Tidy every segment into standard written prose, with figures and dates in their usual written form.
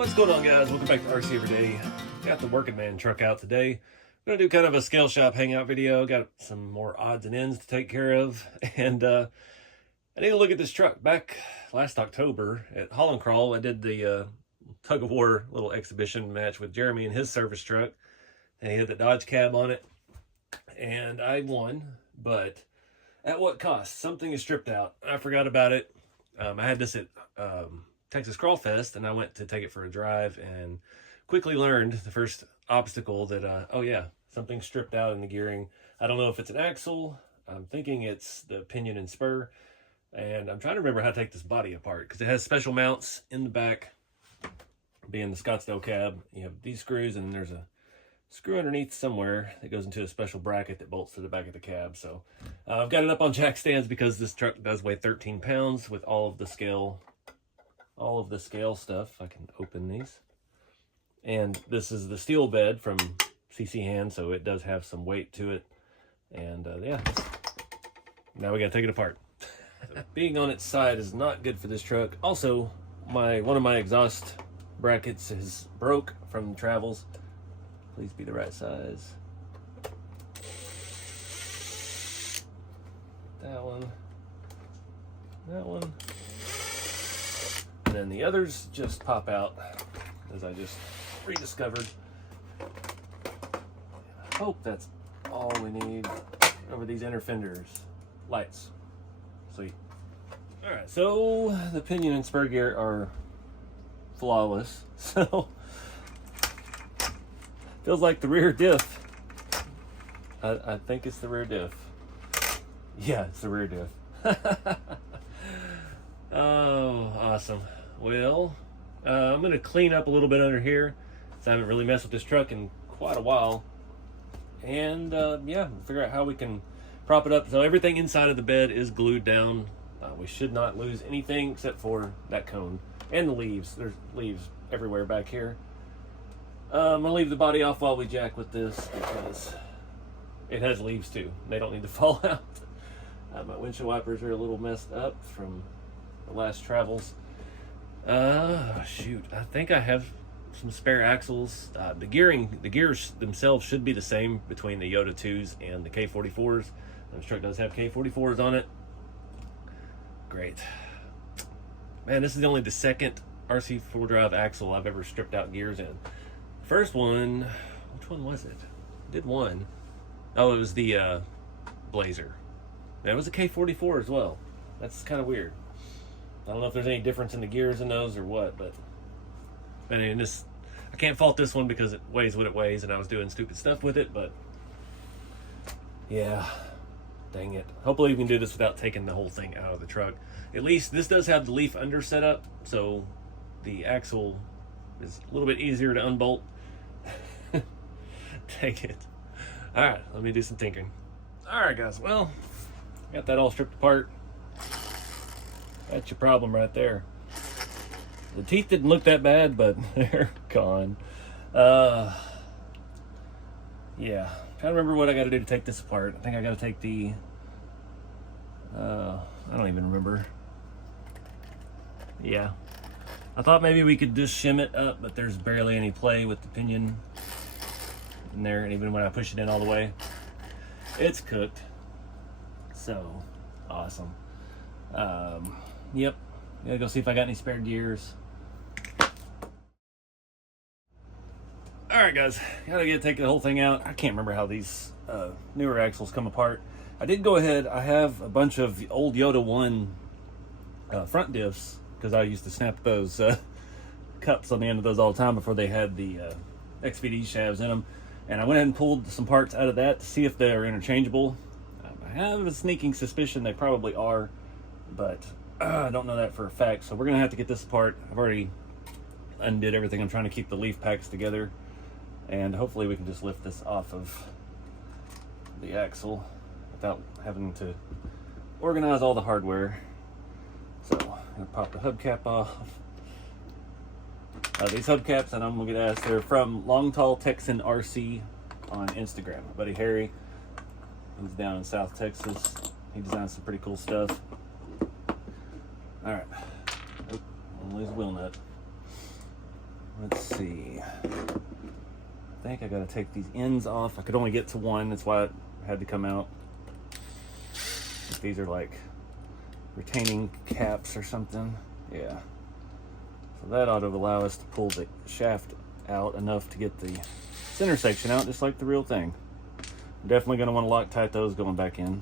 What's going on, guys? Welcome back to RC Everyday. Got the working man truck out today. I'm gonna do kind of a scale shop hangout video. Got some more odds and ends to take care of, and I need to look at this truck. Back last October at Haul and Crawl, I did the tug of war little exhibition match with Jeremy and his service truck, and he had the Dodge cab on it, and I won. But at what cost? Something is stripped out. I forgot about it. I had this at Texas Crawl Fest, and I went to take it for a drive and quickly learned the first obstacle that, oh yeah, something stripped out in the gearing. I don't know if it's an axle. I'm thinking it's the pinion and spur, and I'm trying to remember how to take this body apart because it has special mounts in the back. Being the Scottsdale cab, you have these screws, and there's a screw underneath somewhere that goes into a special bracket that bolts to the back of the cab. So I've got it up on jack stands because this truck does weigh 13 pounds with all of the scale stuff. I can open these. And this is the steel bed from CC Hand, so it does have some weight to it. And yeah, now we gotta take it apart. Being on its side is not good for this truck. Also, one of my exhaust brackets is broke from travels. Please be the right size. That one. And then the others just pop out, as I just rediscovered. I hope that's all we need over these inner fenders. Lights. Sweet. Alright, so the pinion and spur gear are flawless. So feels like the rear diff. I think it's the rear diff. Yeah, it's the rear diff. Oh, awesome. Well, I'm going to clean up a little bit under here, since I haven't really messed with this truck in quite a while. And yeah, figure out how we can prop it up. So everything inside of the bed is glued down. We should not lose anything except for that cone and the leaves. There's leaves everywhere back here. I'm going to leave the body off while we jack with this because it has leaves too. They don't need to fall out. My windshield wipers are a little messed up from the last travels. Shoot, I think I have some spare axles. The gears themselves should be the same between the Yoda 2s and the K44s. This truck does have K44s on it. Great. Man, this is only the second RC 4-drive axle I've ever stripped out gears in. First one, which one was it? I did one. Oh, it was the Blazer. And it was a K44 as well. That's kind of weird. I don't know if there's any difference in the gears in those or what, but I mean, I can't fault this one because it weighs what it weighs, and I was doing stupid stuff with it, but yeah, dang it. Hopefully we can do this without taking the whole thing out of the truck. At least this does have the leaf under setup, so the axle is a little bit easier to unbolt. Take it. All right, let me do some tinkering. All right, guys, well, got that all stripped apart. That's your problem right there. The teeth didn't look that bad, but they're gone. Yeah, trying to remember what I got to do to take this apart. I think I got to take the, I don't even remember. Yeah, I thought maybe we could just shim it up, but there's barely any play with the pinion in there, and even when I push it in all the way, it's cooked. So awesome. Yep, gotta go see if I got any spare gears. All right, guys, gotta take the whole thing out. I can't remember how these newer axles come apart. I did go ahead. I have a bunch of old Yoda 1 front diffs because I used to snap those cups on the end of those all the time before they had the XVD shafts in them. And I went ahead and pulled some parts out of that to see if they're interchangeable. I have a sneaking suspicion they probably are, but I don't know that for a fact. So we're gonna have to get this apart. I've already undid everything. I'm trying to keep the leaf packs together, and hopefully we can just lift this off of the axle without having to organize all the hardware. So I'm gonna pop the hubcap off. These hubcaps, and I'm gonna get asked, they're from Long Tall Texan RC on Instagram. My buddy Harry, he's down in South Texas. He designs some pretty cool stuff. All right, oh, I'll lose a wheel nut. Let's see. I think I gotta take these ends off. I could only get to one, that's why it had to come out. These are like retaining caps or something. Yeah. So that ought to allow us to pull the shaft out enough to get the center section out, just like the real thing. Definitely going to want to Loctite those going back in.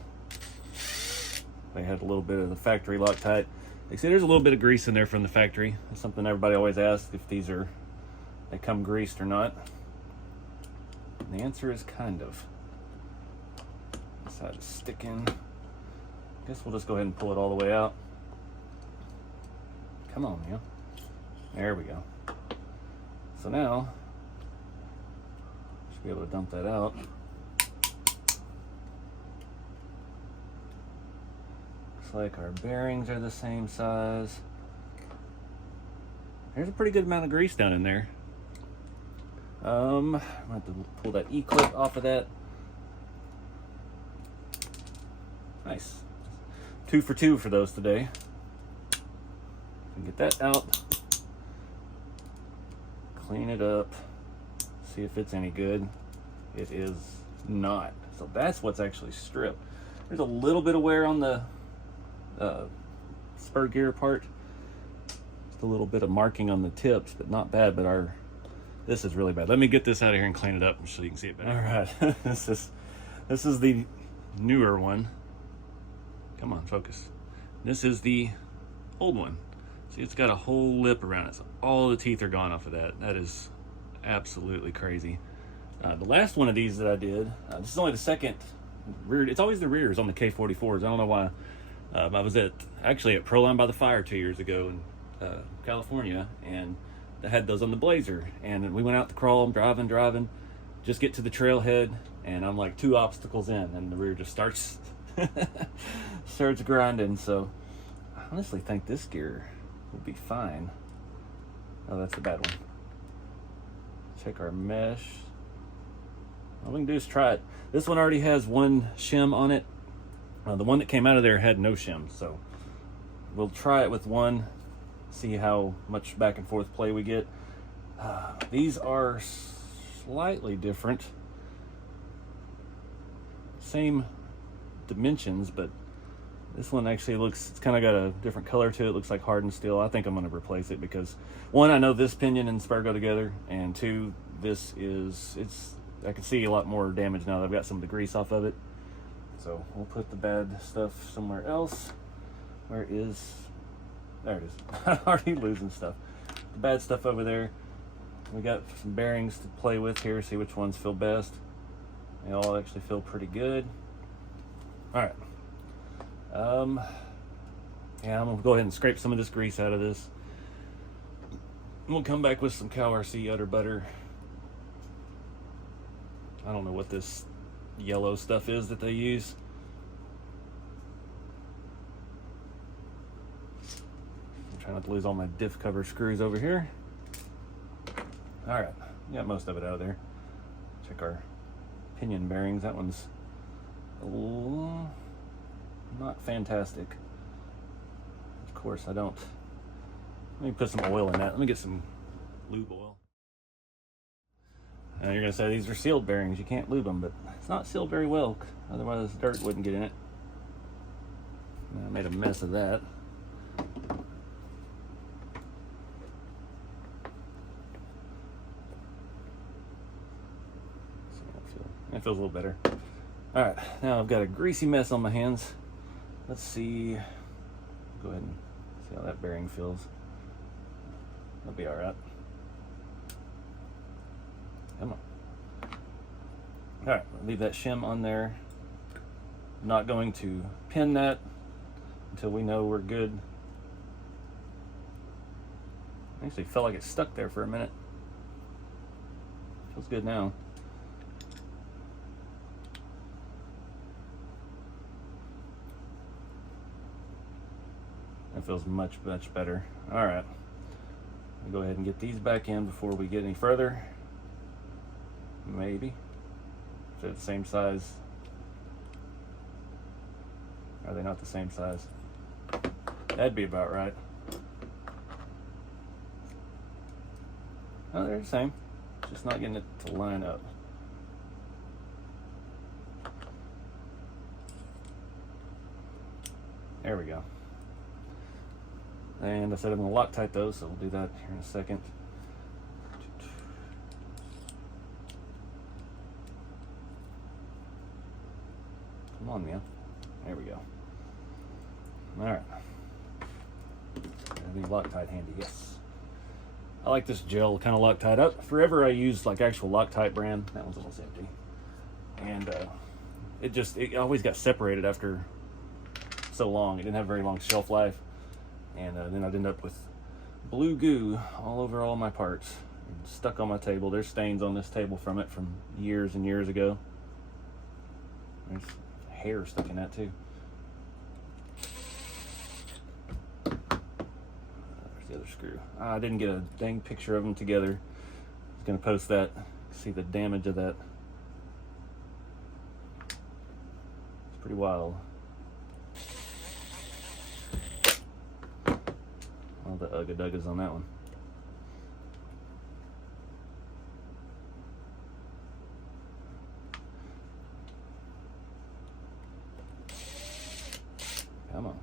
They had a little bit of the factory Loctite. They say there's a little bit of grease in there from the factory. It's something everybody always asks if these are, they come greased or not. And the answer is kind of. This side is sticking. Guess we'll just go ahead and pull it all the way out. Come on, man. There we go. So now, should be able to dump that out. Looks like our bearings are the same size. There's a pretty good amount of grease down in there. I'm gonna have to pull that E-clip off of that. Nice. 2 for 2 for those today. Get that out. Clean it up. See if it's any good. It is not. So that's what's actually stripped. There's a little bit of wear on the spur gear part. Just a little bit of marking on the tips, but not bad. But this is really bad. Let me get this out of here and clean it up so you can see it better. All right. This is the newer one. Come on, focus. This is the old one. See, it's got a whole lip around it. So all the teeth are gone off of that. That is absolutely crazy. The last one of these that I did, this is only the second rear. It's always the rears on the K44s. I don't know why. I was actually at Proline by the Fire 2 years ago in California, and they had those on the Blazer. And we went out to crawl, driving, just get to the trailhead, and I'm like 2 obstacles in, and the rear just starts grinding. So I honestly think this gear will be fine. Oh, that's the bad one. Check our mesh. All we can do is try it. This one already has one shim on it. The one that came out of there had no shim, so we'll try it with one, see how much back and forth play we get. These are slightly different. Same dimensions, but this one actually looks, it's kind of got a different color to it. It looks like hardened steel. I think I'm going to replace it because, one, I know this pinion and spur go together, and two, this is, I can see a lot more damage now that I've got some of the grease off of it. So we'll put the bad stuff somewhere else. Where is, there it is. I'm already losing stuff. The bad stuff over there. We got some bearings to play with here, see which ones feel best. They all actually feel pretty good. All right. Yeah, I'm gonna go ahead and scrape some of this grease out of this. And we'll come back with some Cow RC Udder Butter. I don't know what this yellow stuff is that they use. I'm trying not to lose all my diff cover screws over here. All right, got most of it out of there. Check our pinion bearings. That one's not fantastic. Of course, I don't. Let me put some oil in that. Let me get some lube oil. Now you're gonna say these are sealed bearings, you can't lube them, but it's not sealed very well, otherwise dirt wouldn't get in it. I made a mess of that. That feels a little better. All right, now I've got a greasy mess on my hands. Let's see, go ahead and see how that bearing feels. That'll be all right. Come on. All right, leave that shim on there. I'm not going to pin that until we know we're good. Actually felt like it stuck there for a minute. Feels good now. That feels much, much better. All right, I'll go ahead and get these back in before we get any further. Maybe. If they're the same size. Are they not the same size? That'd be about right. Oh, they're the same. Just not getting it to line up. There we go. And I said I'm going to Loctite those, so we'll do that here in a second. Come on, man. There we go. All right. Have the Loctite handy, yes. I like this gel kind of Loctite up. Forever I used like actual Loctite brand. That one's almost empty. And it always got separated after so long. It didn't have very long shelf life. And then I'd end up with blue goo all over all my parts. And stuck on my table. There's stains on this table from it from years and years ago. There's hair stuck in that too. There's the other screw. I didn't get a dang picture of them together. I was going to post that. See the damage of that. It's pretty wild. All the ugga-duggas on that one. Come on.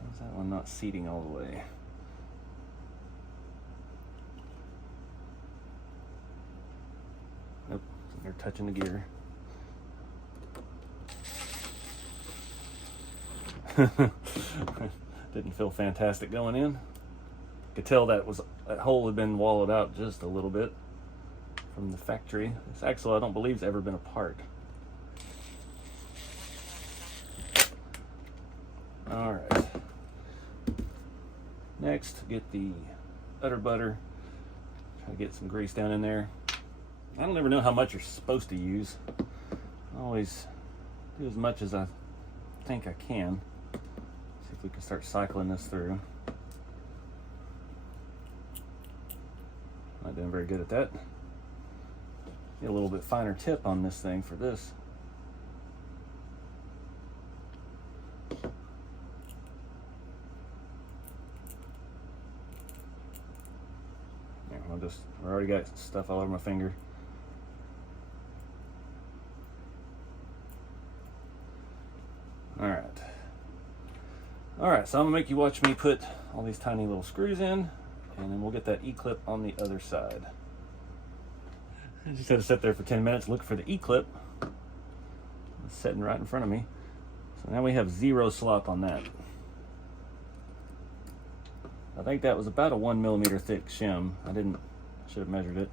How's that one not seating all the way? Nope, they're touching the gear. Didn't feel fantastic going in. Could tell that hole had been wallowed out just a little bit from the factory. This axle I don't believe has ever been apart. All right. Next, get the udder butter. Try to get some grease down in there. I don't ever know how much you're supposed to use. I always do as much as I think I can. See if we can start cycling this through. Not doing very good at that. Get a little bit finer tip on this thing for this. There, I already got stuff all over my finger. All right, so I'm gonna make you watch me put all these tiny little screws in, and then we'll get that E-clip on the other side. I just had to sit there for 10 minutes, look for the E-clip. It's sitting right in front of me. So now we have zero slop on that. I think that was about a 1 millimeter thick shim. I should have measured it.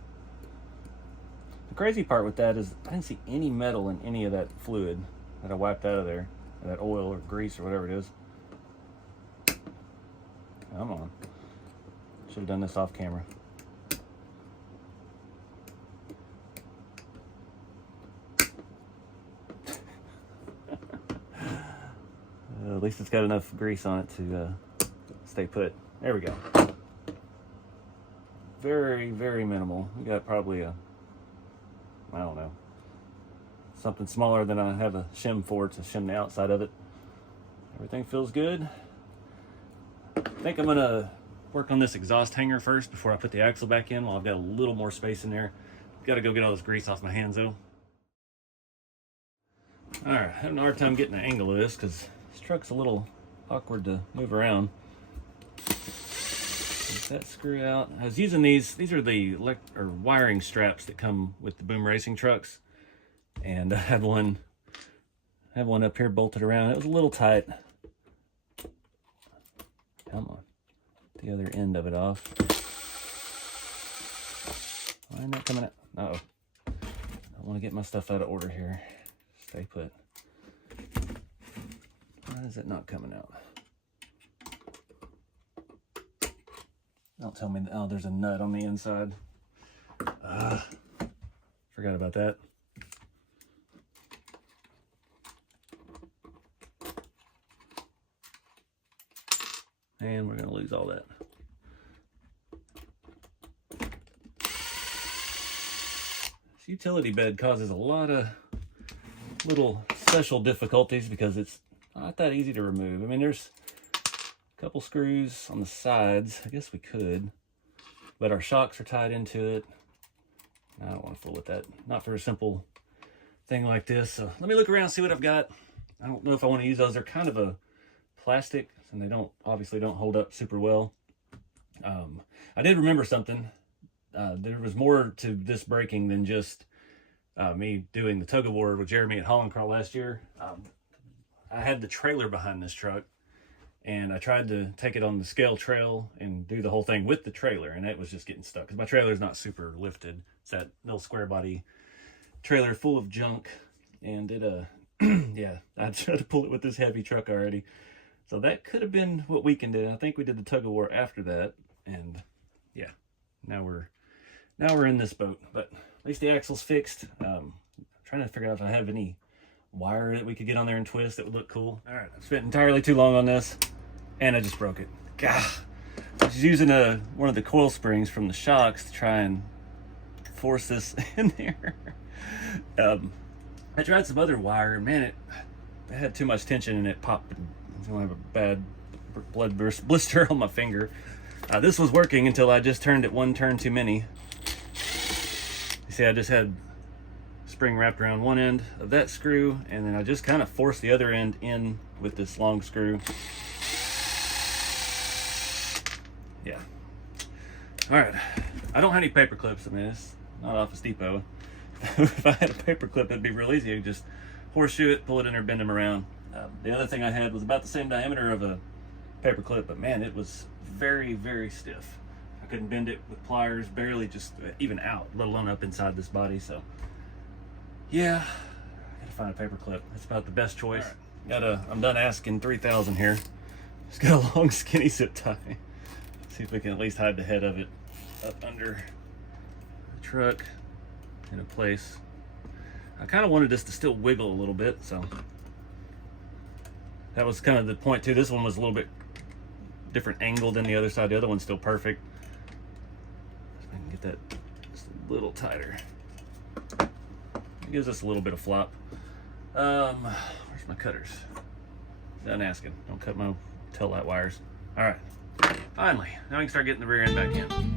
The crazy part with that is I didn't see any metal in any of that fluid that I wiped out of there, or that oil or grease or whatever it is. Come on. Should have done this off camera. At least it's got enough grease on it to stay put. There we go. Very, very minimal. We got probably I don't know, something smaller than I have a shim for to shim the outside of it. Everything feels good. I think I'm gonna work on this exhaust hanger first before I put the axle back in while I've got a little more space in there. Gotta go get all this grease off my hands though. All right, having a hard time getting the angle of this because this truck's a little awkward to move around. Get that screw out. I was using these are the wiring straps that come with the Boom racing trucks, and I had one up here bolted around. It was a little tight. Come on, the other end of it off. Why isn't that coming out? Uh-oh. I want to get my stuff out of order here. Stay put. Why is it not coming out? Don't tell me that, oh, there's a nut on the inside. Forgot about that. And we're gonna lose all that. This utility bed causes a lot of little special difficulties because it's not that easy to remove. I mean, there's a couple screws on the sides. I guess we could, but our shocks are tied into it. I don't want to fool with that. Not for a simple thing like this. So let me look around, see what I've got. I don't know if I want to use those. They're kind of a plastic, and they obviously don't hold up super well. I did remember something. There was more to this breaking than just me doing the tug of war with Jeremy at Holland Crawl last year. I had the trailer behind this truck, and I tried to take it on the scale trail and do the whole thing with the trailer, and it was just getting stuck because my trailer is not super lifted. It's that little square body trailer full of junk, and it yeah, I tried to pull it with this heavy truck already. So that could have been what weakened it. I think we did the tug of war after that, and yeah, now we're in this boat. But at least the axle's fixed. I'm trying to figure out if I have any wire that we could get on there and twist that would look cool. All right, I've spent entirely too long on this, and I just broke it. Gah! I was using one of the coil springs from the shocks to try and force this in there. I tried some other wire, and man, it had too much tension and it popped. I was gonna have a bad blood blister on my finger. This was working until I just turned it one turn too many. You see, I just had spring wrapped around one end of that screw, and then I just kind of forced the other end in with this long screw. Yeah. All right. I don't have any paper clips. I mean, it's not Office Depot. If I had a paper clip, it'd be real easy. You just horseshoe it, pull it in there, bend them around. The other thing I had was about the same diameter of a paper clip, but man, it was very, very stiff. I couldn't bend it with pliers, barely just even out, let alone up inside this body. So yeah, I gotta find a paper clip. That's about the best choice. Right. I'm done asking 3,000 here. Just got a long skinny zip tie. See if we can at least hide the head of it up under the truck in a place. I kind of wanted this to still wiggle a little bit, so that was kind of the point too. This one was a little bit different angle than the other side. The other one's still perfect. I can get that just a little tighter. It gives us a little bit of flop. Where's my cutters? Done asking. Don't cut my tail light wires. All right. Finally, now we can start getting the rear end back in.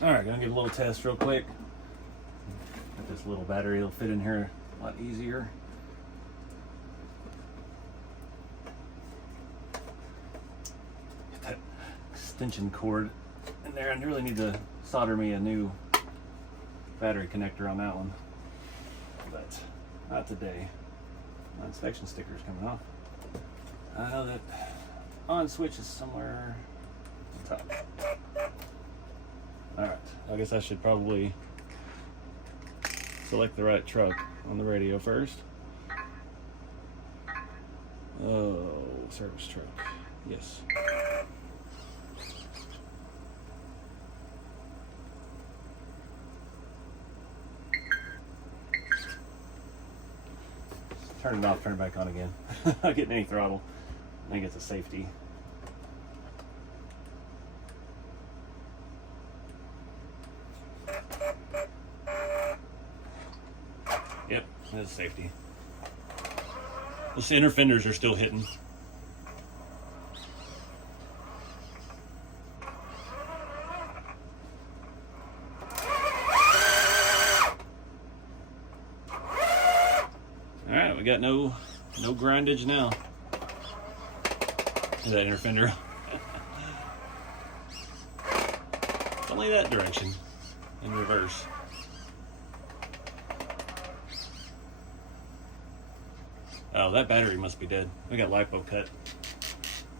All right, gonna give a little test real quick. Got this little battery, it'll fit in here a lot easier. Get that extension cord in there. I really need to solder me a new battery connector on that one, but not today. My inspection sticker is coming off. I know that on switch is somewhere on top. All right, I guess I should probably select the right truck on the radio first. Oh, service truck, yes. Turn it off, turn it back on again. Not getting any throttle. I think it's a safety. Yep, that's safety. Those inner fenders are still hitting. got no grindage now. Is that inner fender? It's only that direction, in reverse. Oh, that battery must be dead. We got lipo cut.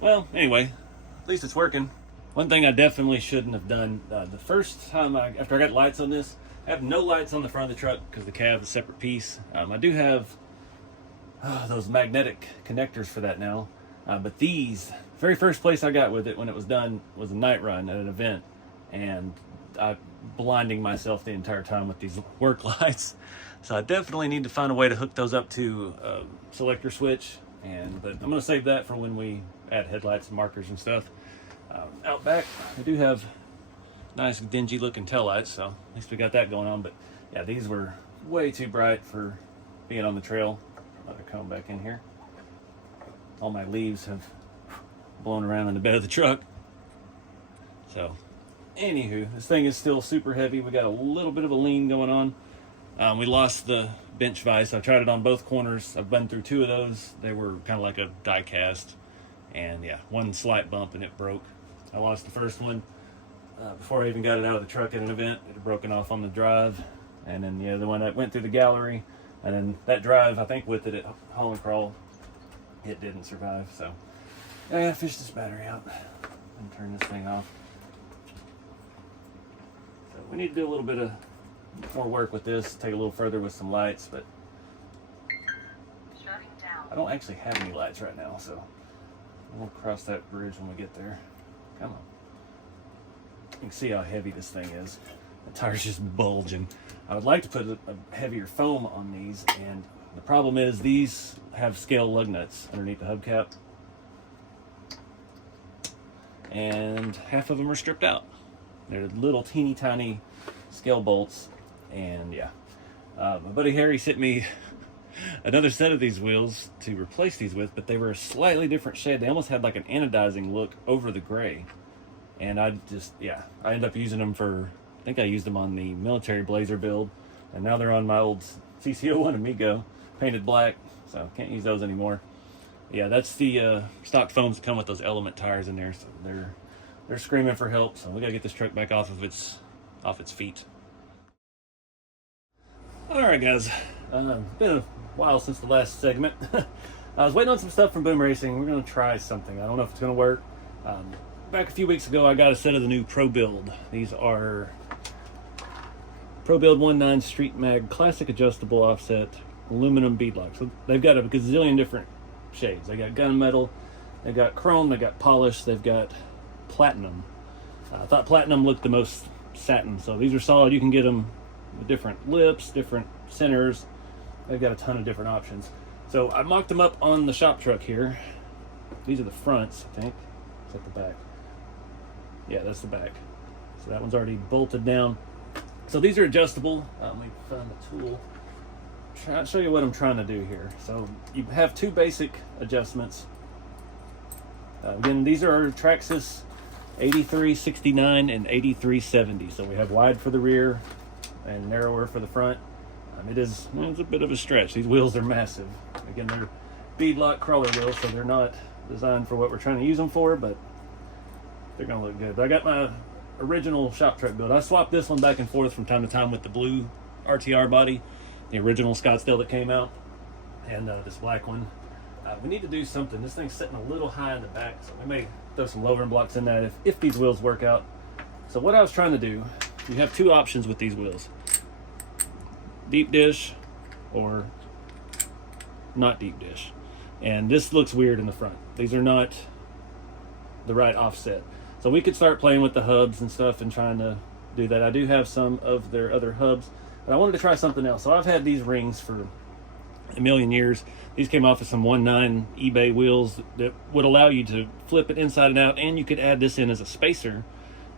Well, anyway, at least it's working. One thing I definitely shouldn't have done, the first time after I got lights on this, I have no lights on the front of the truck because the cab is a separate piece. I do have those magnetic connectors for that now. But these, very first place I got with it when it was done was a night run at an event. And I'm blinding myself the entire time with these work lights. So I definitely need to find a way to hook those up to a selector switch. But I'm going to save that for when we add headlights and markers and stuff. Out back, I do have nice dingy looking taillights, so at least we got that going on. But yeah, these were way too bright for being on the trail. Let it come back in here. All my leaves have blown around in the bed of the truck. So anywho, this thing is still super heavy. We got a little bit of a lean going on. We lost the bench vise. I tried it on both corners. I've been through 2 of those. They were kind of like a die cast, and yeah, one slight bump and it broke. I lost the first one before I even got it out of the truck at an event. It had broken off on the drive, and then the other one that went through the gallery, and then that drive, I think with it at Haul and Crawl, it didn't survive. So yeah, fish this battery out and turn this thing off. So we need to do a little bit of more work with this, take a little further with some lights, but I don't actually have any lights right now, so we'll cross that bridge when we get there. Come on. You can see how heavy this thing is. The tire's just bulging. I would like to put a heavier foam on these, and the problem is these have scale lug nuts underneath the hubcap, and half of them are stripped out. They're little teeny tiny scale bolts, and yeah. My buddy Harry sent me another set of these wheels to replace these with, but they were a slightly different shade. They almost had like an anodizing look over the gray. And I ended up using them for, I think I used them on the military Blazer build, and now they're on my old CC01 Amigo, painted black, so can't use those anymore. Yeah, that's the stock foams that come with those Element tires in there, so they're screaming for help, so we gotta get this truck back off its feet. Alright guys, been a while since the last segment. I was waiting on some stuff from Boom Racing. We're going to try something. I don't know if it's going to work. Back a few weeks ago, I got a set of the new Pro Build. These are Pro Build 1.9 Street Mag Classic Adjustable Offset Aluminum Beadlock. So they've got a gazillion different shades. They got gunmetal, they've got chrome, they've got polish, they've got platinum. I thought platinum looked the most satin, so these are solid. You can get them with different lips, different centers. They've got a ton of different options. So I mocked them up on the shop truck here. These are the fronts, I think. Is that the back? Yeah, that's the back. So that one's already bolted down. So these are adjustable. Let me find the tool. I'll show you what I'm trying to do here. So you have 2 basic adjustments. Again, these are our Traxxas 8369 and 8370. So we have wide for the rear and narrower for the front. It's a bit of a stretch. These wheels are massive. Again, they're beadlock crawler wheels, so they're not designed for what we're trying to use them for, but they're going to look good. But I got my original shop truck build. I swapped this one back and forth from time to time with the blue RTR body, the original Scottsdale that came out, and this black one. We need to do something. This thing's sitting a little high in the back, so we may throw some lowering blocks in that if these wheels work out. So what I was trying to do, you have 2 options with these wheels. Deep dish or not deep dish. And this looks weird in the front. These are not the right offset. So we could start playing with the hubs and stuff and trying to do that. I do have some of their other hubs, but I wanted to try something else. So I've had these rings for a million years. These came off of some 1.9 eBay wheels that would allow you to flip it inside and out, and you could add this in as a spacer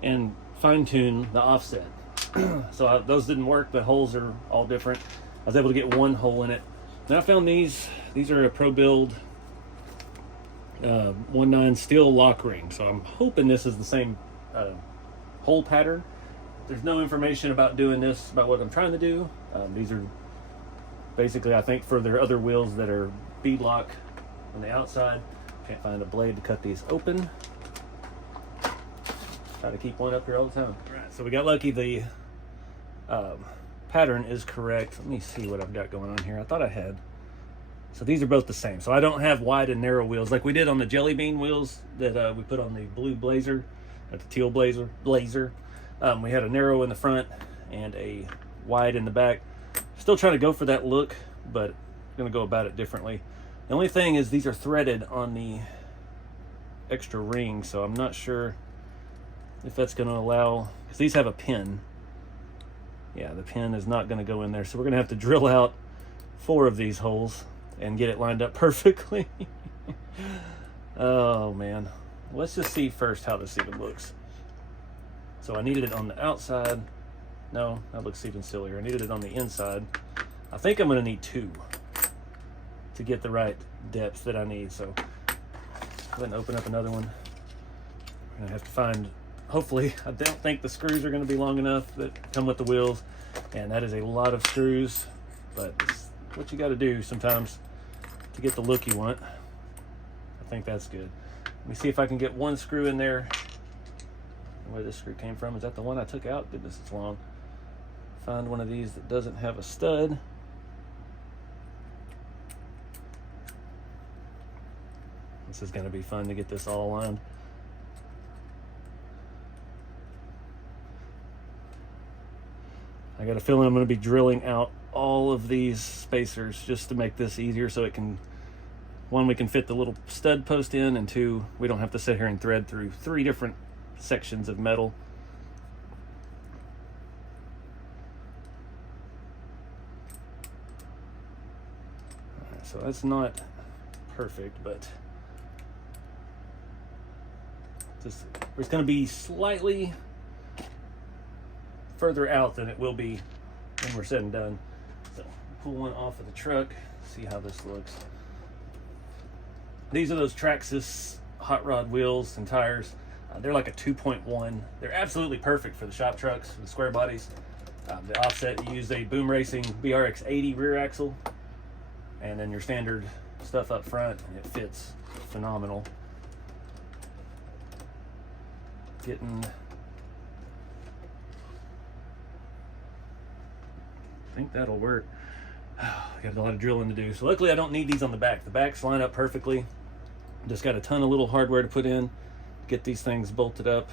and fine-tune the offset. So those didn't work. The holes are all different. I was able to get 1 hole in it. Then I found these are a Pro Build 1.9 steel lock ring. So I'm hoping this is the same hole pattern. There's no information about doing this, about what I'm trying to do. These are basically, I think for their other wheels that are beadlock on the outside. Can't find a blade to cut these open. Try to keep one up here all the time. All right, so we got lucky. The pattern is correct. Let me see what I've got going on here. I thought I had. So these are both the same. So I don't have wide and narrow wheels like we did on the Jelly Bean wheels that we put on the blue Blazer, the teal Blazer. We had a narrow in the front and a wide in the back. Still trying to go for that look, but I'm going to go about it differently. The only thing is these are threaded on the extra ring, so I'm not sure if that's going to allow, because these have a pin. Yeah, the pin is not going to go in there, so we're going to have to drill out 4 of these holes and get it lined up perfectly. Oh man, let's just see first how this even looks. So I needed it on the outside. No, that looks even sillier. I needed it on the inside. I think I'm going to need 2 to get the right depth that I need. So go ahead and open up another one. I'm going to have to find, hopefully, I don't think the screws are going to be long enough that come with the wheels. And that is a lot of screws, but it's what you got to do sometimes to get the look you want. I think that's good. Let me see if I can get one screw in there. Where this screw came from. Is that the one I took out? Goodness, it's long. Find one of these that doesn't have a stud. This is going to be fun to get this all aligned. I got a feeling I'm going to be drilling out all of these spacers just to make this easier, so it can, 1, we can fit the little stud post in, and 2, we don't have to sit here and thread through 3 different sections of metal. Alright, so that's not perfect, but just, it's going to be slightly further out than it will be when we're said and done. So pull one off of the truck, see how this looks. These are those Traxxas hot rod wheels and tires. They're like a 2.1. They're absolutely perfect for the shop trucks, the square bodies. The offset, you use a Boom Racing BRX 80 rear axle, and then your standard stuff up front, and it fits phenomenal. I think that'll work. Got a lot of drilling to do. So luckily I don't need these on the back. The backs line up perfectly. Just got a ton of little hardware to put in, get these things bolted up,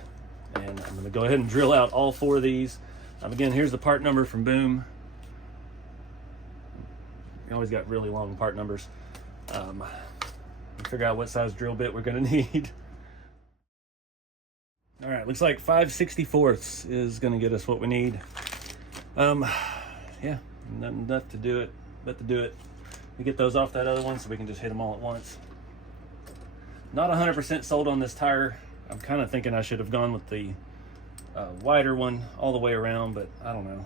and I'm going to go ahead and drill out all 4 of these. Again, here's the part number from Boom. We always got really long part numbers. Figure out what size drill bit we're going to need. All right, looks like 5/64 is going to get us what we need. Yeah, nothing enough to do it, but to do it. We get those off that other one so we can just hit them all at once. Not 100% sold on this tire. I'm kind of thinking I should have gone with the wider one all the way around, but I don't know.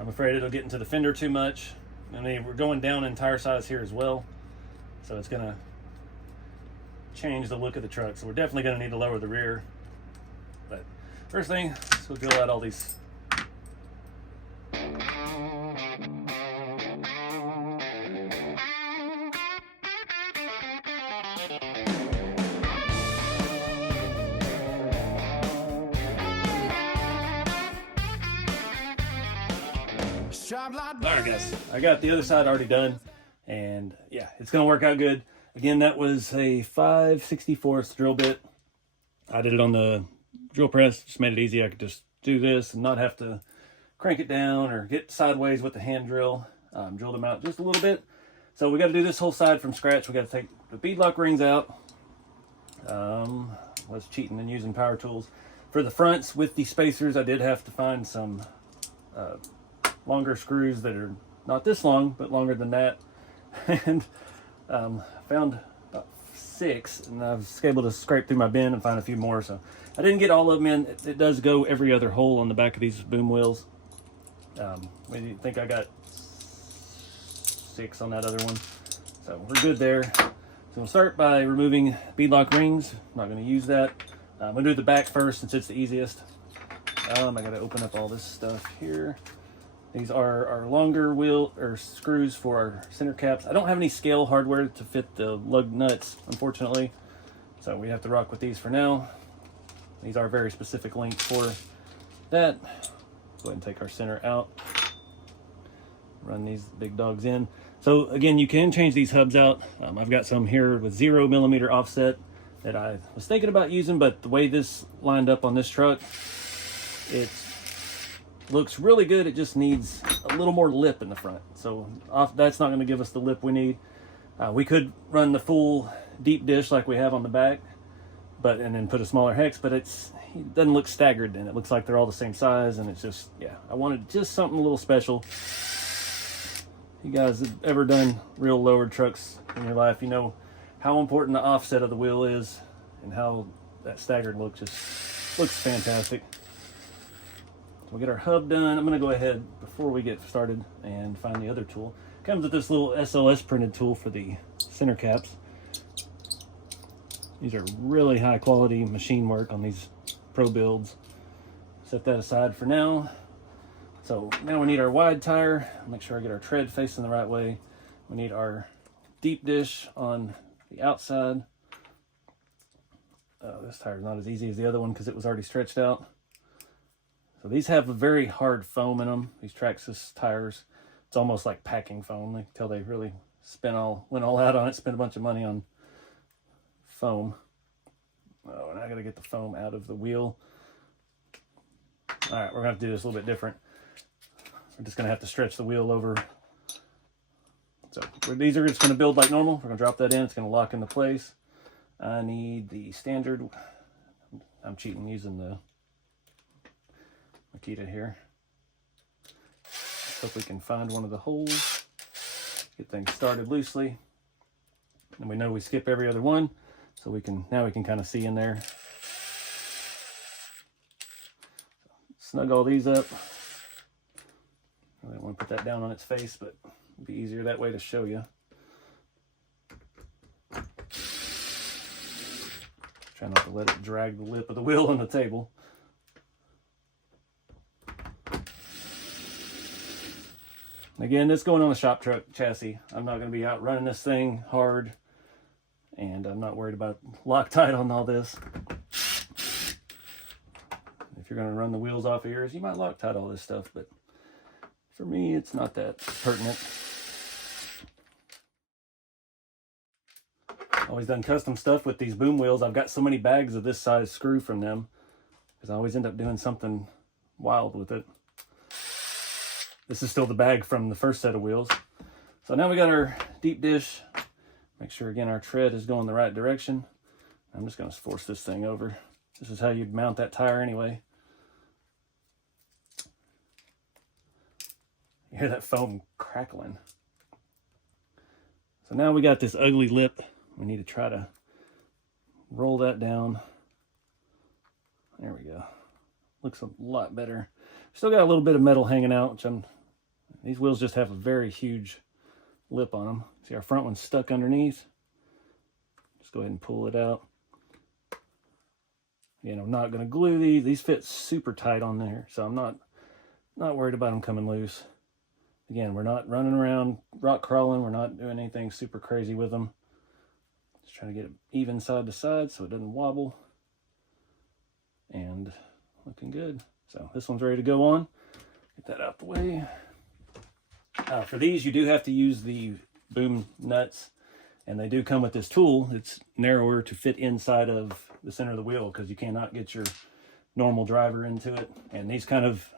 I'm afraid it'll get into the fender too much. I mean, we're going down in tire size here as well, so it's gonna change the look of the truck. So we're definitely gonna need to lower the rear. But first thing, let's go drill out all these. Alright guys, I got the other side already done, and yeah, it's gonna work out good. Again, that was a 5/64 drill bit. I did it on the drill press, just made it easy. I could just do this and not have to crank it down or get sideways with the hand drill. Drill them out just a little bit. So we got to do this whole side from scratch. We got to take the beadlock rings out. Was cheating and using power tools. For the fronts with the spacers, I did have to find some longer screws that are not this long, but longer than that. And found about 6, and I was able to scrape through my bin and find a few more. So I didn't get all of them in. It does go every other hole on the back of these Boom wheels. I think I got 6 on that other one. So we're good there. So we'll start by removing beadlock rings. I'm not going to use that. I'm going to do the back first since it's the easiest. I got to open up all this stuff here. I These are our longer wheel or screws for our center caps. I don't have any scale hardware to fit the lug nuts, unfortunately, so we have to rock with these for now. These are very specific lengths for that. Go ahead and take our center out. Run these big dogs in. So again, you can change these hubs out. I've got some here with 0mm offset that I was thinking about using, but the way this lined up on this truck, it looks really good. It just needs a little more lip in the front. So that's not going to give us the lip we need. We could run the full deep dish like we have on the back, and then put a smaller hex, but it doesn't look staggered then. It looks like they're all the same size, and it's just, yeah, I wanted just something a little special. You guys have ever done real lowered trucks in your life, you know how important the offset of the wheel is and how that staggered look just looks fantastic. So we'll get our hub done. I'm going to go ahead before we get started and find the other tool. It comes with this little SLS printed tool for the center caps. These are really high quality machine work on these pro builds. Set that aside for now. So now we need our wide tire. Make sure I get our tread facing the right way. We need our deep dish on the outside. This tire is not as easy as the other one because it was already stretched out. So these have a very hard foam in them. These Traxxas tires, it's almost like packing foam. Until they really went all out on it, spent a bunch of money on foam. Oh, and I gotta get the foam out of the wheel. All right, we're gonna have to do this a little bit different. We're just gonna have to stretch the wheel over. So these are just gonna build like normal. We're gonna drop that in, it's gonna lock into place. I need the standard, I'm cheating using the Makita here. Let's hope we can find one of the holes, get things started loosely. And we know we skip every other one, so now we can kind of see in there. Snug all these up. I don't want to put that down on its face, but it'd be easier that way to show you. Try not to let it drag the lip of the wheel on the table. Again, this going on a shop truck chassis. I'm not going to be out running this thing hard, and I'm not worried about Loctite on all this. If you're going to run the wheels off of yours, you might Loctite all this stuff, but for me, it's not that pertinent. Always done custom stuff with these boom wheels. I've got so many bags of this size screw from them because I always end up doing something wild with it. This is still the bag from the first set of wheels. So now we got our deep dish. Make sure again our tread is going the right direction. I'm just going to force this thing over. This is how you'd mount that tire anyway. You hear that foam crackling. So now we got this ugly lip. We need to try to roll that down. There we go. Looks a lot better. Still got a little bit of metal hanging out, which these wheels just have a very huge lip on them. See, our front one's stuck underneath. Just go ahead and pull it out. Again, I'm not going to glue these. These fit super tight on there, so I'm not worried about them coming loose. Again, we're not running around rock crawling. We're not doing anything super crazy with them. Just trying to get it even side to side so it doesn't wobble. And looking good. So this one's ready to go on. Get that out the way. For these, you do have to use the boom nuts, and they do come with this tool. It's narrower to fit inside of the center of the wheel because you cannot get your normal driver into it. And these kind of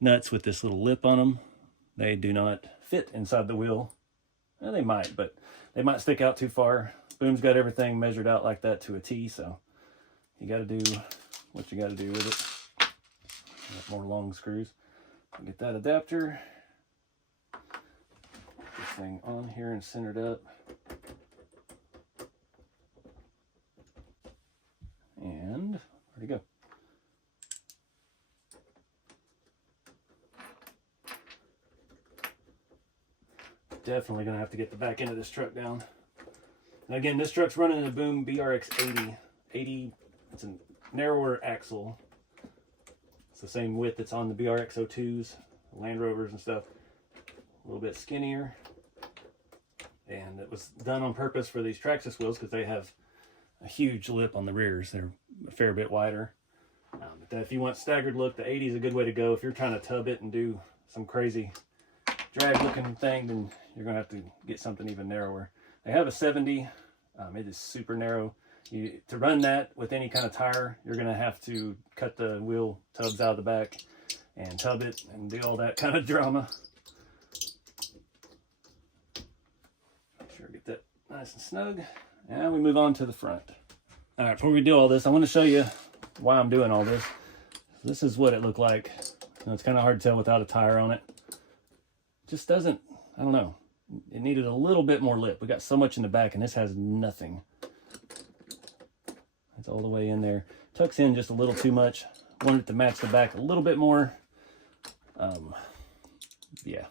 nuts with this little lip on them, they do not fit inside the wheel. Well, they might, but they might stick out too far. Boom's got everything measured out like that to a T, so you got to do what you got to do with it. Got more long screws. I'll get that adapter. Put this thing on here and centered up. And where'd it go? Definitely gonna have to get the back end of this truck down. And again, this truck's running a Boom BRX 80. It's a narrower axle. It's the same width that's on the BRX 02s. Land Rovers and stuff. A little bit skinnier. And it was done on purpose for these Traxxas wheels because they have a huge lip on the rears. They're a fair bit wider. But if you want staggered look, the 80 is a good way to go. If you're trying to tub it and do some crazy drag looking thing, then you're going to have to get something even narrower. They have a 70. It is super narrow. To run that with any kind of tire, you're going to have to cut the wheel tubs out of the back and tub it and do all that kind of drama. Make sure to get that nice and snug. And we move on to the front. All right, before we do all this, I want to show you why I'm doing all this. This is what it looked like. It's kind of hard to tell without a tire on it. Just doesn't, I don't know. It needed a little bit more lip. We got so much in the back and this has nothing. It's all the way in there. Tucks in just a little too much. Wanted it to match the back a little bit more. Yeah.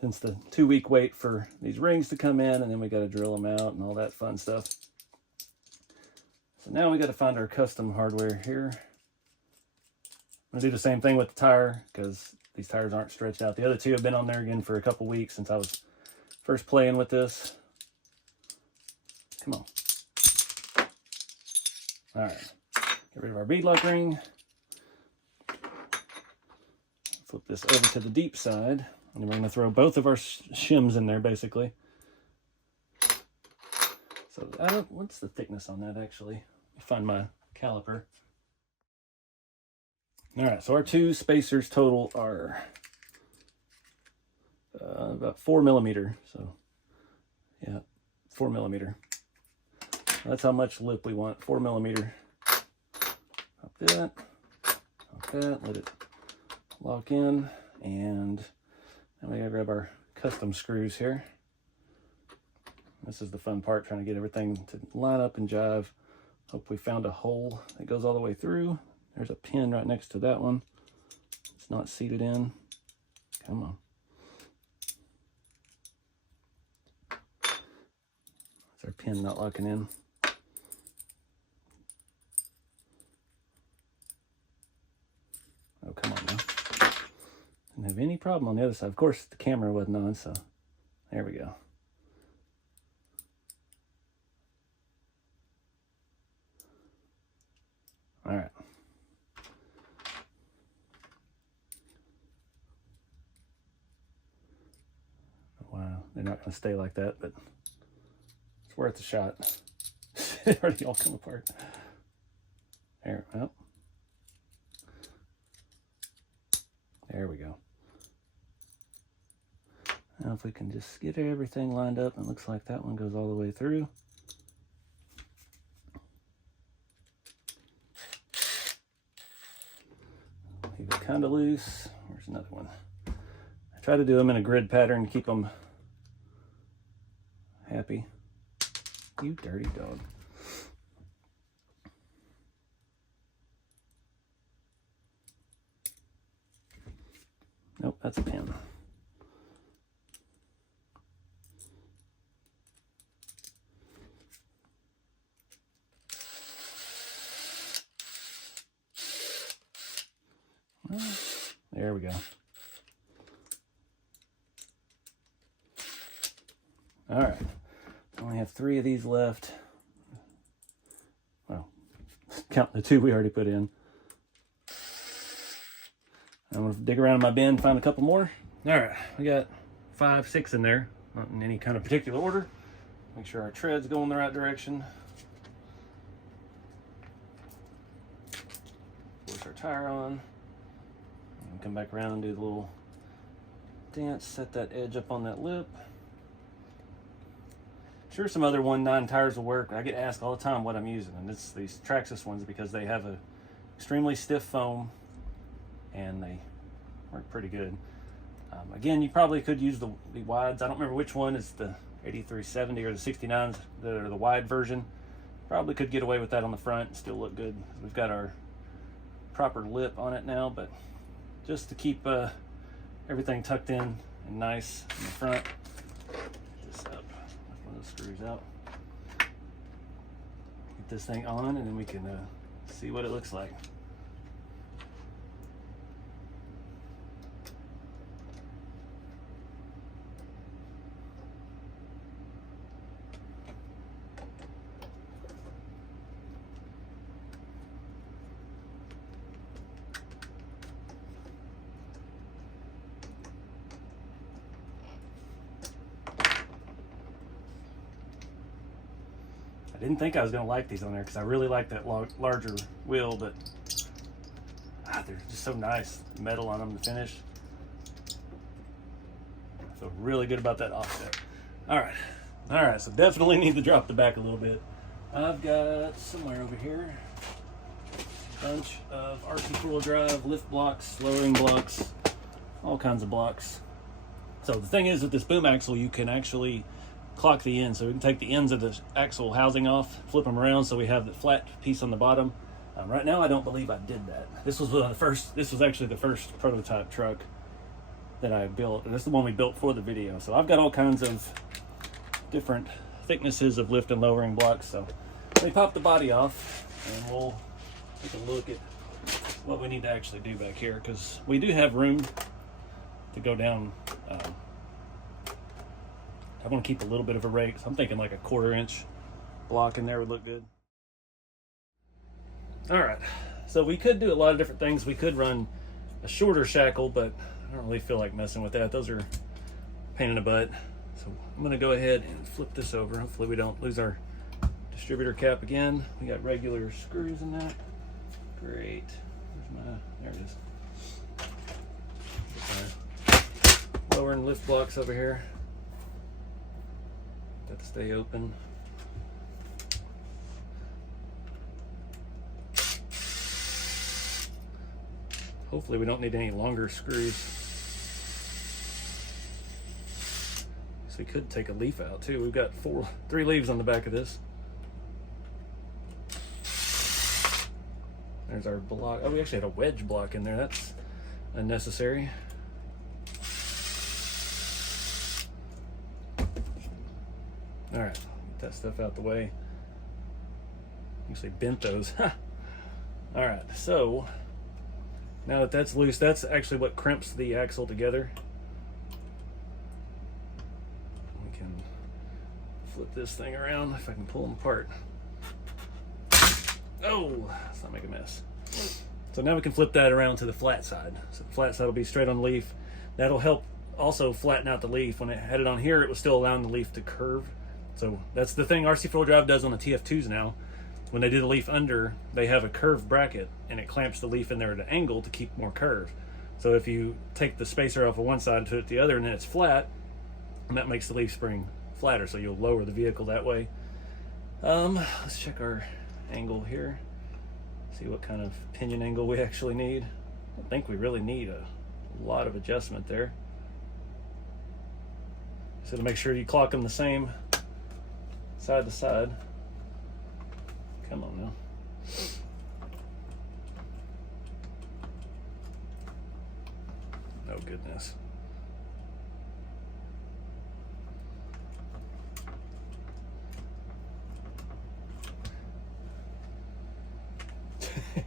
Since the 2-week wait for these rings to come in, and then we got to drill them out and all that fun stuff. So now we got to find our custom hardware here. I'm gonna do the same thing with the tire because these tires aren't stretched out. The other two have been on there again for a couple weeks since I was first playing with this. Come on. All right, get rid of our beadlock ring. Flip this over to the deep side. And we're going to throw both of our shims in there, basically. So, what's the thickness on that, actually? Find my caliper. All right, so our two spacers total are about 4 millimeter. So, yeah, 4 millimeter. That's how much lip we want, 4 millimeter. Pop that, let it lock in, and now we gotta grab our custom screws here. This is the fun part, trying to get everything to line up and jive. Hope we found a hole that goes all the way through. There's a pin right next to that one. It's not seated in. Come on. That's our pin not locking in. Oh, come on now. Didn't have any problem on the other side. Of course, the camera wasn't on, so there we go. All right. Wow, they're not going to stay like that, but it's worth a shot. It already all come apart. There, well. There we go. Now if we can just get everything lined up, it looks like that one goes all the way through. Leave it kind of loose. Where's another one? I try to do them in a grid pattern, keep them happy. You dirty dog. Nope, that's a pin. Well, there we go. All right, only have 3 of these left. Well, count the 2 we already put in. I'm gonna dig around in my bin, find a couple more. All right, we got 5, 6 in there, not in any kind of particular order. Make sure our tread's going the right direction. Force our tire on. And come back around and do the little dance, set that edge up on that lip. Sure, some other 1/9 tires will work. I get asked all the time what I'm using, and it's these Traxxas ones because they have a extremely stiff foam and they work pretty good. Again, you probably could use the wides. I don't remember which one is the 8370 or the 69s that are the wide version. Probably could get away with that on the front and still look good. We've got our proper lip on it now, but just to keep everything tucked in and nice in the front. Get this up, lift one of those screws out. Get this thing on, and then we can see what it looks like. didn't think I was going to like these on there because I really like that larger wheel, but they're just so nice. Metal on them to finish. I feel really good about that offset. All right, so definitely need to drop the back a little bit. I've got somewhere over here a bunch of RC four-wheel drive lift blocks, lowering blocks, all kinds of blocks. So the thing is with this boom axle, you can actually clock the ends. So we can take the ends of the axle housing off, flip them around so we have the flat piece on the bottom. Right now, I don't believe I did that. This was actually the first prototype truck that I built, and this is the one we built for the video. So I've got all kinds of different thicknesses of lift and lowering blocks. So let me pop the body off, and we'll take a look at what we need to actually do back here, because we do have room to go down. I want to keep a little bit of a rake, so I'm thinking like a 1/4 inch block in there would look good. All right, so we could do a lot of different things. We could run a shorter shackle, but I don't really feel like messing with that. Those are a pain in the butt. So I'm gonna go ahead and flip this over. Hopefully we don't lose our distributor cap again. We got regular screws in that. Great. There it is. Lower and lift blocks over here. Got to stay open. Hopefully we don't need any longer screws. So we could take a leaf out too. We've got 3 leaves on the back of this. There's our block. Oh, we actually had a wedge block in there. That's unnecessary. All right, get that stuff out the way. Actually bent those. All right, so now that that's loose, that's actually what crimps the axle together. We can flip this thing around if I can pull them apart. Oh, let's not make a mess. So now we can flip that around to the flat side. So the flat side will be straight on the leaf. That'll help also flatten out the leaf. When it had it on here, it was still allowing the leaf to curve. So that's the thing RC four-wheel drive does on the TF2s now. When they do the leaf under, they have a curved bracket and it clamps the leaf in there at an angle to keep more curve. So if you take the spacer off of one side and put it the other, and then it's flat, and that makes the leaf spring flatter, so you'll lower the vehicle that way. Let's check our angle here. See what kind of pinion angle we actually need. I don't think we really need a lot of adjustment there. So to make sure you clock them the same side to side. Come on now. Oh goodness.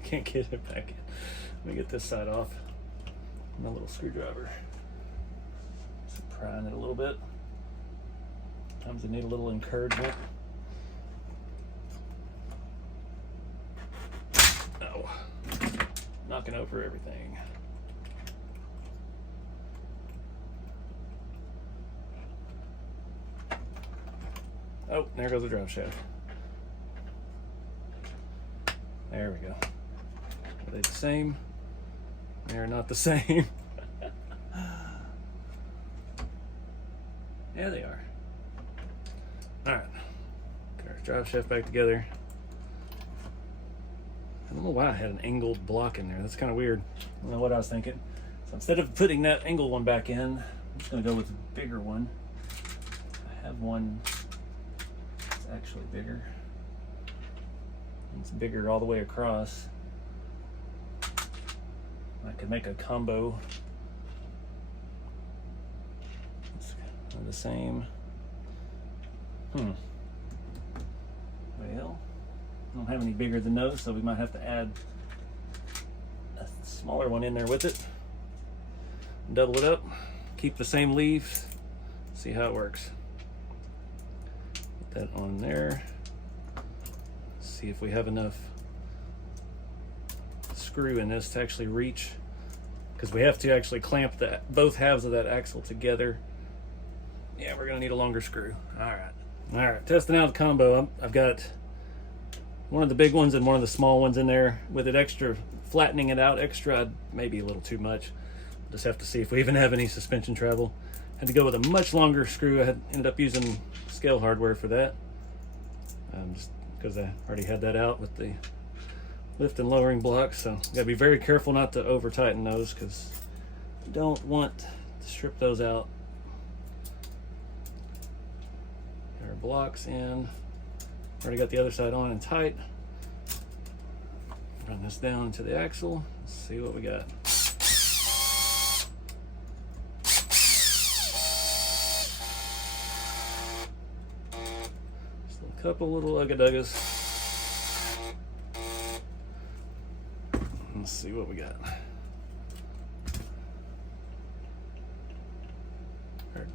Can't get it back in. Let me get this side off. My little screwdriver. Just prying it a little bit. Sometimes I need a little encouragement. Oh, knocking over everything. Oh, there goes the drive shaft. There we go. Are they the same? They're not the same. Yeah, they are. All right, get our drive shaft back together. I don't know why I had an angled block in there. That's kind of weird. I don't know what I was thinking. So instead of putting that angled one back in, I'm just gonna go with a bigger one. I have one that's actually bigger. It's bigger all the way across. I could make a combo. It's kind of the same. Well, I don't have any bigger than those, so we might have to add a smaller one in there with it. Double it up, keep the same leaf, see how it works. Put that on there. See if we have enough screw in this to actually reach, because we have to actually clamp both halves of that axle together. Yeah, we're gonna need a longer screw. All right, testing out the combo. I've got one of the big ones and one of the small ones in there. With it extra, flattening it out extra, maybe a little too much. Just have to see if we even have any suspension travel. Had to go with a much longer screw. I ended up using scale hardware for that, just because I already had that out with the lift and lowering blocks. So gotta be very careful not to over tighten those, because you don't want to strip those out. Get our blocks in. Already got the other side on and tight. Run this down into the axle. Let's see what we got. Just a couple little ugga-duggas. Let's see what we got. Our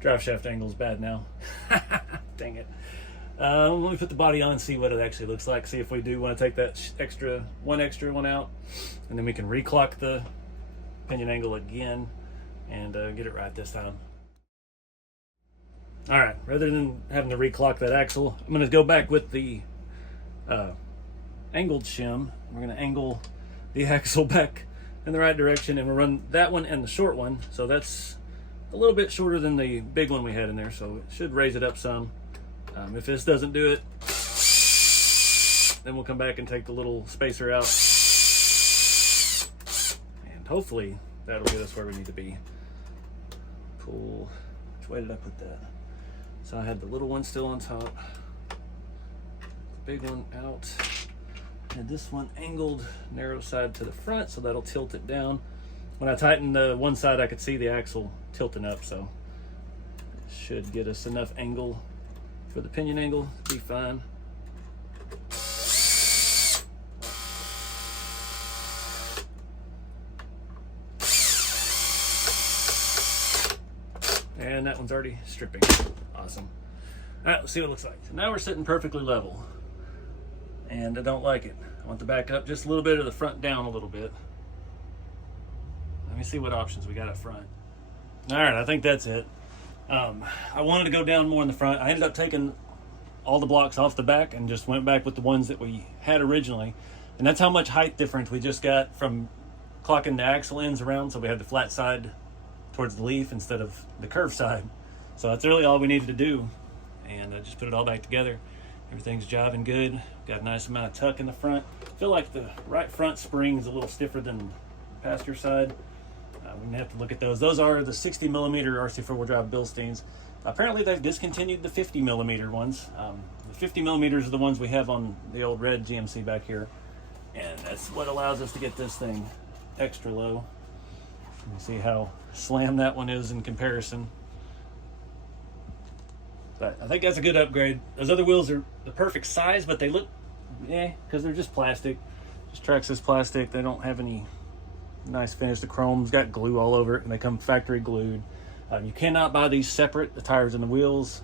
drive shaft angle is bad now. Dang it. Let me put the body on and see what it actually looks like. See if we do want to take that extra one out, and then we can reclock the pinion angle again and get it right this time. All right, rather than having to reclock that axle, I'm going to go back with the angled shim. We're going to angle the axle back in the right direction, and we'll run that one and the short one. So that's a little bit shorter than the big one we had in there, so it should raise it up some. If this doesn't do it, then we'll come back and take the little spacer out, and hopefully that'll get us where we need to be. Pull, which way did I put that? So I had the little one still on top, the big one out, and this one angled narrow side to the front, so that'll tilt it down. When I tighten the one side, I could see the axle tilting up, so it should get us enough angle for the pinion angle to be fine. And that one's already stripping. Awesome. All right, let's see what it looks like. So now we're sitting perfectly level, and I don't like it. I want the back up just a little bit, or the front down a little bit. Let me see what options we got up front. All right, I think that's it. I wanted to go down more in the front. I ended up taking all the blocks off the back and just went back with the ones that we had originally. And that's how much height difference we just got from clocking the axle ends around. So we had the flat side towards the leaf instead of the curved side. So that's really all we needed to do. And I just put it all back together. Everything's jiving good. Got a nice amount of tuck in the front. I feel like the right front spring's a little stiffer than the passenger side. We're gonna have to look at those. Those are the 60 millimeter RC four-wheel drive Bilsteins. Apparently they've discontinued the 50 millimeter ones. The 50 millimeters are the ones we have on the old red GMC back here. And that's what allows us to get this thing extra low. You can see how slam that one is in comparison. But I think that's a good upgrade. Those other wheels are the perfect size, but they look, because they're just plastic. Just Traxxas plastic. They don't have any nice finish. The chrome's got glue all over it, and they come factory glued. You cannot buy these separate, the tires and the wheels.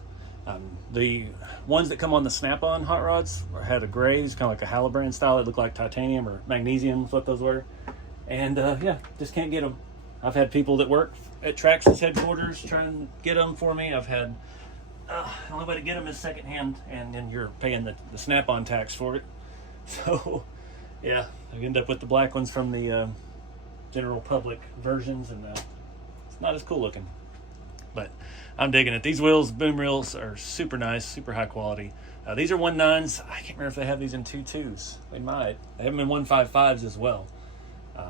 The ones that come on the snap-on hot rods had a gray, it's kind of like a Halibrand style. It looked like titanium or magnesium is what those were. And yeah, just can't get them. I've had people that work at Traxxas headquarters try and get them for me. I've had, the only way to get them is secondhand, and then you're paying the snap-on tax for it. So yeah, I end up with the black ones from the general public versions, and it's not as cool looking, but I'm digging it. These wheels, boom reels, are super nice, super high quality. These are 1.9s. I can't remember if they have these in 2.2s. They might. They have them in 1.55s as well.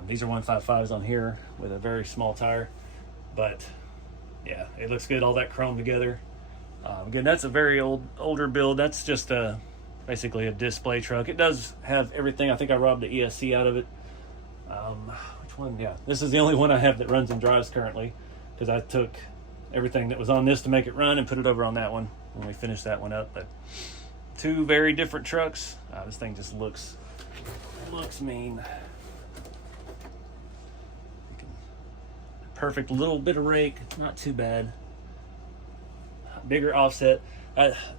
These are 1.55s on here with a very small tire, but yeah, it looks good, all that chrome together. Again, that's a very older build. That's just basically a display truck. It does have everything. I think I robbed the ESC out of it. Which one? Yeah, this is the only one I have that runs and drives currently, because I took everything that was on this to make it run and put it over on that one when we finished that one up. But two very different trucks. This thing just looks mean. Perfect little bit of rake, not too bad. Bigger offset.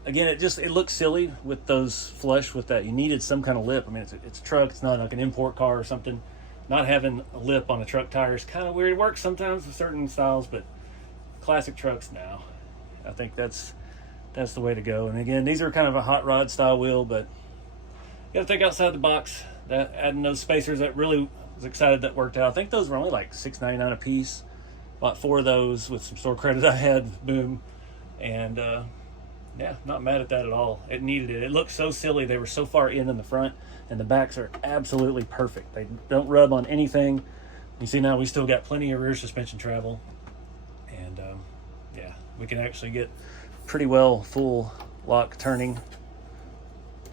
Again, it looks silly with those flush with that. You needed some kind of lip. I mean, it's a truck. It's not like an import car or something. Not having a lip on a truck tire is kind of weird. It works sometimes with certain styles, but classic trucks now, I think that's the way to go. And again, these are kind of a hot rod style wheel, but got to think outside the box. That adding those spacers, that really was excited that worked out. I think those were only like $6.99 a piece. Bought 4 of those with some store credit I had. Boom. And yeah, not mad at that at all. It needed it. It looked so silly. They were so far in the front, and the backs are absolutely perfect. They don't rub on anything. You see now we still got plenty of rear suspension travel. And yeah, we can actually get pretty well full lock turning.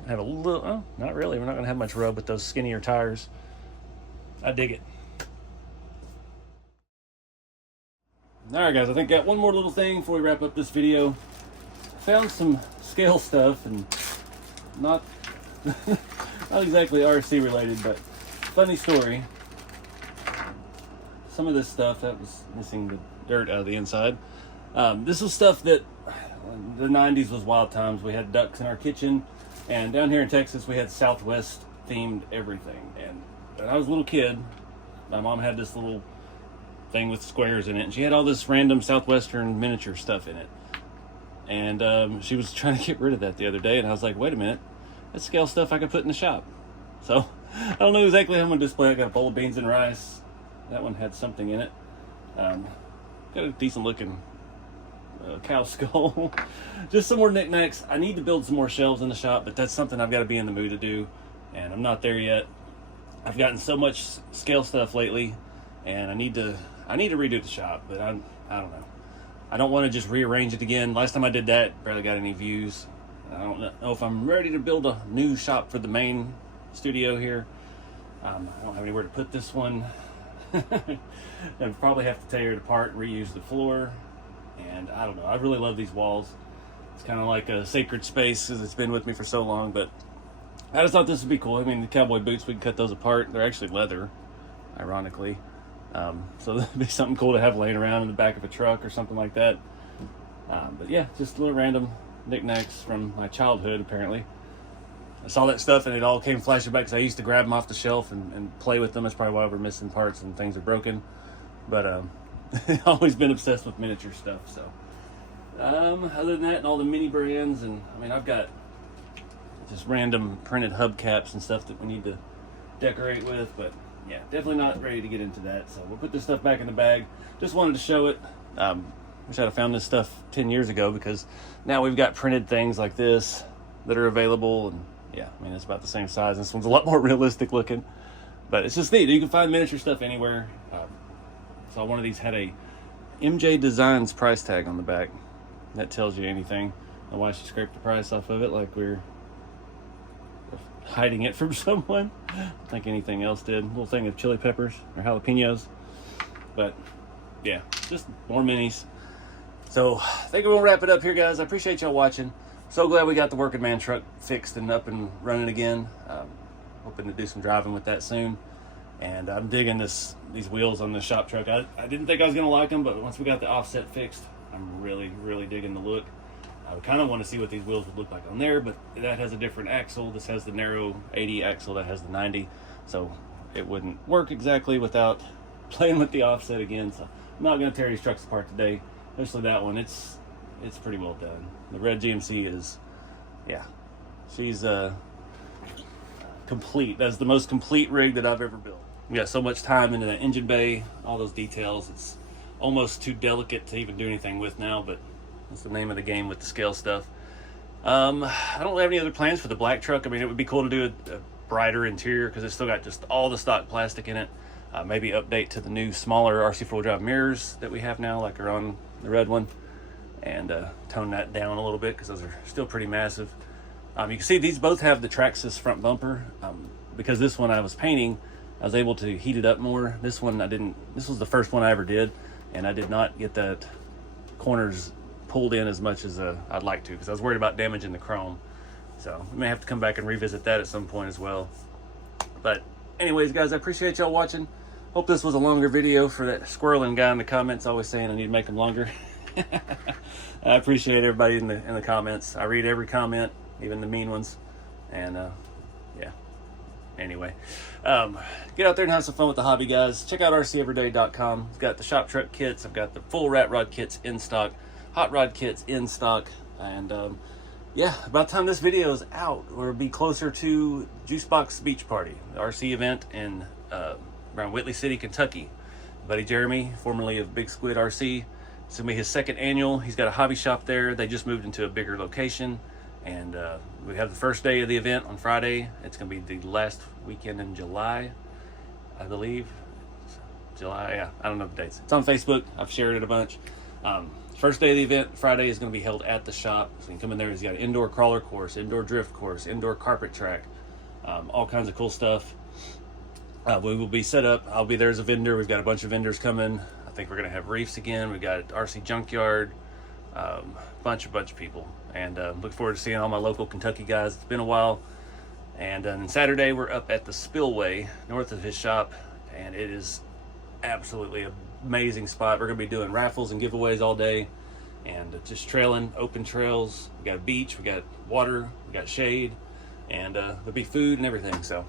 Have a little, oh, not really. We're not going to have much rub with those skinnier tires. I dig it. All right, guys, I think got one more little thing before we wrap up this video. Found some scale stuff, and not not exactly RC related, but funny story. Some of this stuff that was missing the dirt out of the inside. This was stuff that the 90s was wild times. We had ducks in our kitchen, and down here in Texas we had Southwest themed everything. And when I was a little kid, my mom had this little thing with squares in it, and she had all this random Southwestern miniature stuff in it. And she was trying to get rid of that the other day, and I was like, wait a minute, that's scale stuff I could put in the shop. So I don't know exactly how I'm going to display it. I got a bowl of beans and rice. That one had something in it. Got a decent looking cow skull. Just some more knickknacks. I need to build some more shelves in the shop, but that's something I've got to be in the mood to do, and I'm not there yet. I've gotten so much scale stuff lately, and I need to redo the shop, but I don't know. I don't want to just rearrange it again. Last time I did that, barely got any views. I don't know if I'm ready to build a new shop for the main studio here. I don't have anywhere to put this one. I'd probably have to tear it apart and reuse the floor. And I don't know. I really love these walls. It's kind of like a sacred space because it's been with me for so long. But I just thought this would be cool. I mean, the cowboy boots, we can cut those apart. They're actually leather, ironically. So that'd be something cool to have laying around in the back of a truck or something like that. But yeah, just little random knickknacks from my childhood, apparently. I saw that stuff and it all came flashing back because I used to grab them off the shelf and play with them. That's probably why we're missing parts and things are broken. But I've always been obsessed with miniature stuff. So other than that, and all the mini brands, and I mean, I've got just random printed hubcaps and stuff that we need to decorate with, but yeah, definitely not ready to get into that. So we'll put this stuff back in the bag. Just wanted to show it. Wish I'd have found this stuff 10 years ago, because now we've got printed things like this that are available. And yeah, I mean, it's about the same size. This one's a lot more realistic looking, but it's just neat. You can find miniature stuff anywhere. Saw one of these had a MJ Designs price tag on the back. That tells you anything. I don't know why she scraped the price off of it like we're hiding it from someone. I don't think anything else did. A little thing of chili peppers or jalapenos. But yeah, just more minis. So I think we'll wrap it up here, guys. I appreciate y'all watching. So glad we got the working man truck fixed and up and running again. Hoping to do some driving with that soon. And I'm digging these wheels on the shop truck. I didn't think I was going to like them, but once we got the offset fixed, I'm really, really digging the look. I kind of want to see what these wheels would look like on there, but that has a different axle. This has the narrow 80 axle, that has the 90. So it wouldn't work exactly without playing with the offset again. So I'm not going to tear these trucks apart today, especially that one. It's pretty well done. The red GMC is, yeah, she's complete. That's the most complete rig that I've ever built. We got so much time into that engine bay, all those details. It's almost too delicate to even do anything with now, but that's the name of the game with the scale stuff. I don't have any other plans for the black truck. I mean, it would be cool to do a brighter interior because it's still got just all the stock plastic in it. Maybe update to the new smaller RC four-wheel drive mirrors that we have now, like are on the red one, and tone that down a little bit because those are still pretty massive. You can see these both have the Traxxas front bumper. Because this one I was painting, I was able to heat it up more. This one I didn't. This was the first one I ever did, and I did not get that corners pulled in as much as I'd like to, because I was worried about damaging the chrome. So I may have to come back and revisit that at some point as well. But anyways, guys, I appreciate y'all watching. Hope this was a longer video for that squirreling guy in the comments always saying I need to make them longer. I appreciate everybody in the comments. I read every comment, even the mean ones. And yeah, anyway, get out there and have some fun with the hobby, guys. Check out rceveryday.com. It's got the shop truck kits. I've got the full rat rod kits in stock, hot rod kits in stock, and yeah, about the time this video is out, we'll be closer to Juicebox Beach Party, the RC event in around Whitley City, Kentucky. Buddy Jeremy, formerly of Big Squid RC, it's gonna be his second annual. He's got a hobby shop there. They just moved into a bigger location, and we have the first day of the event on Friday. It's gonna be the last weekend in July, I believe. July, yeah, I don't know the dates. It's on Facebook. I've shared it a bunch. First day of the event, Friday, is going to be held at the shop. So you can come in there. He's got an indoor crawler course, indoor drift course, indoor carpet track, all kinds of cool stuff. We will be set up. I'll be there as a vendor. We've got a bunch of vendors coming. I think we're going to have reefs again. We've got RC Junkyard, bunch of people. And look forward to seeing all my local Kentucky guys. It's been a while. And then Saturday, we're up at the Spillway, north of his shop. And it is absolutely amazing spot. We're gonna be doing raffles and giveaways all day, and just trailing, open trails. We got a beach, we got water, we got shade, and there'll be food and everything. So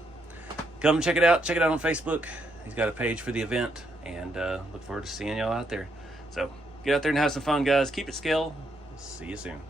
come check it out. Check it out on Facebook. He's got a page for the event, and look forward to seeing y'all out there. So get out there and have some fun, guys. Keep it scale. See you soon.